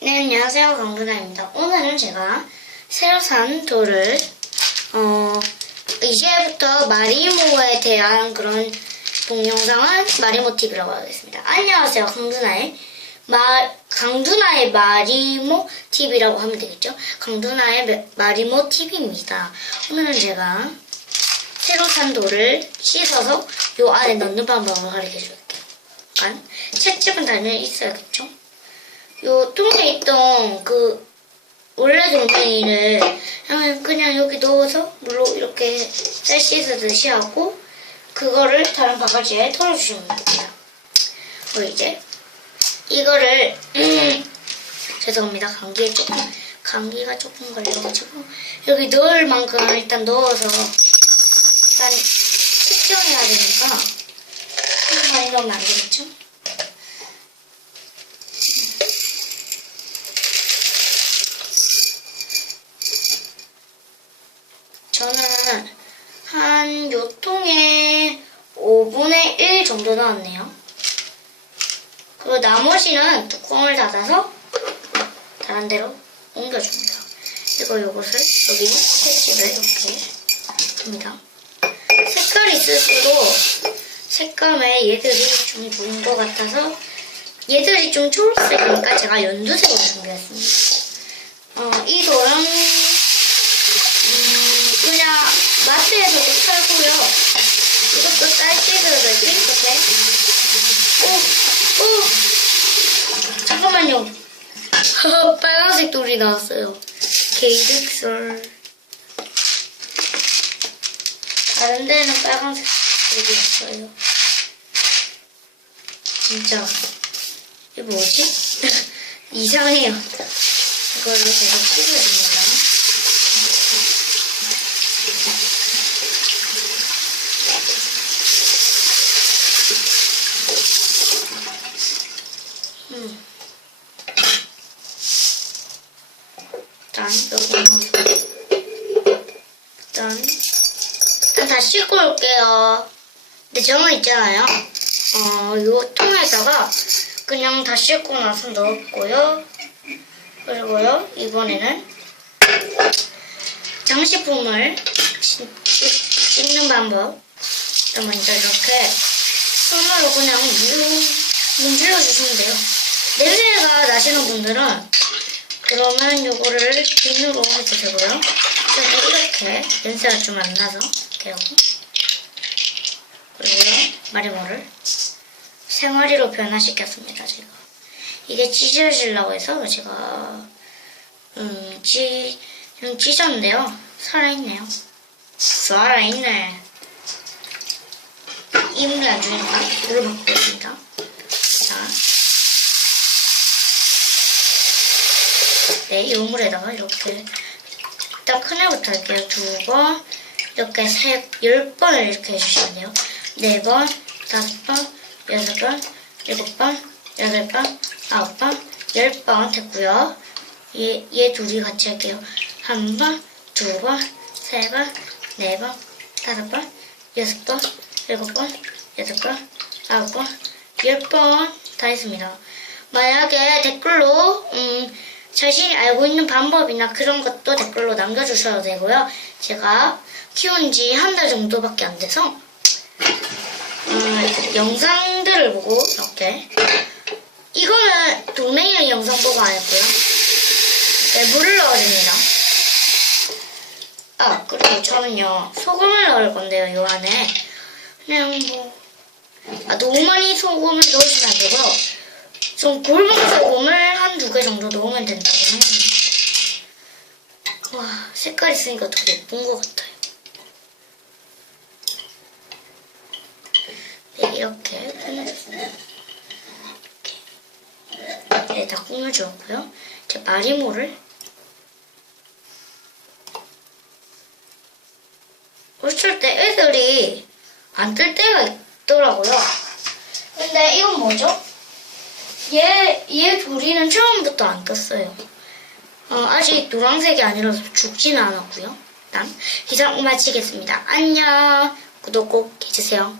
네, 안녕하세요. 강근아입니다. 오늘은 제가 새로 산 돌을, 어, 이제부터 마리모에 대한 그런 동영상은 마리모 TV라고 하겠습니다. 안녕하세요. 강두나의 마, 강두나의 마리모 TV라고 하면 되겠죠? 강두나의 마- 마리모 TV입니다. 오늘은 제가 새로 산 돌을 씻어서 요 안에 넣는 방법을 가르쳐 줄게요. 약간 책집은 당연히 있어야겠죠? 요 통에 있던 그 원래 동맹이를 그냥, 여기 넣어서 물로 이렇게 쌀 씻으듯이 하고 그거를 다른 바가지에 털어주시면 됩니다. 그리고 이제 이거를 음, 죄송합니다. 감기에 조금 감기가 조금 걸려가지고 여기 넣을 만큼 일단 넣어서 일단 측정해야 되니까 많이 넣으면 안 되겠죠? 저는 한 요 통에 5분의 1 정도 넣었네요. 그리고 나머지는 뚜껑을 닫아서 다른 데로 옮겨줍니다. 그리고 요것을 여기 채집을 이렇게 합니다. 색깔이 있을수록 색감에 얘들이 좀 좋은 것 같아서 얘들이 좀 초록색이니까 제가 연두색으로 준비했습니다. 어, 이 돌은 음, 그냥 마트에서도 팔고요. 이것도 쌀집으로도 이렇게. 오, 오. 잠깐만요. 빨간색 돌이 나왔어요. 게이득설. 다른 데는 빨간색 돌이 있어요. 진짜. 이게 뭐지? 이상해요. 이걸로 계속 찍어줍니다. 음. 일단 여기 일단 일단 다 씻고 올게요. 근데 저는 있잖아요. 어, 요 통에다가 그냥 다 씻고 나서 넣었고요. 그리고요, 이번에는 장식품을 씻는 방법. 먼저 이렇게 손으로 그냥 문- 문질러 주시면 돼요. 냄새가 나시는 분들은 그러면 요거를 비누로 해도 되고요. 이렇게 냄새가 좀 안 나서 이렇게 하고 그리고요 마리모를 생화리로 변화시켰습니다 제가. 이게 찢어지려고 해서 제가 음, 찌, 좀 찢었는데요. 살아있네요. 살아있네. 이물이 안 주니까 물을 바꾸겠습니다. 자. 네, 이 우물에다가 이렇게 일단 큰 애부터 할게요. 두 번, 이렇게 세, 열 번을 이렇게 해주시면 돼요. 네 번, 다섯 번, 여섯 번, 일곱 번, 여덟 번, 아홉 번, 열 번 됐고요. 얘, 얘 둘이 같이 할게요. 한 번, 두 번, 세 번, 네 번, 다섯 번, 여섯 번, 일곱 번, 여덟 번, 아홉 번, 열 번 다 했습니다. 만약에 댓글로 음, 자신이 알고 있는 방법이나 그런 것도 댓글로 남겨주셔도 되고요. 제가 키운 지 한 달 정도밖에 안 돼서 음, 영상들을 보고 이렇게 이거는 동맹이랑 영상 보고 안 했고요. 네, 물을 넣어줍니다. 아 그리고 저는요 소금을 넣을 건데요 요 안에 그냥 뭐 아, 너무 많이 소금을 넣으시면 안 되고요. 좀 굵은 소금을 한 두 개 정도 넣으면 된다고 합니다. 와, 색깔 있으니까 더 예쁜 것 같아요. 네, 이렇게 꾸며줬습니다. 이렇게. 네, 다 꾸며주었고요. 제 마리모를 어쩔 때 애들이 안 뜰 때가 있더라고요. 근데 이건 뭐죠? 얘, 얘 둘이는 처음부터 안 떴어요. 어, 아직 노란색이 아니라서 죽지는 않았고요. 일단 이상 마치겠습니다. 안녕. 구독 꼭 해주세요.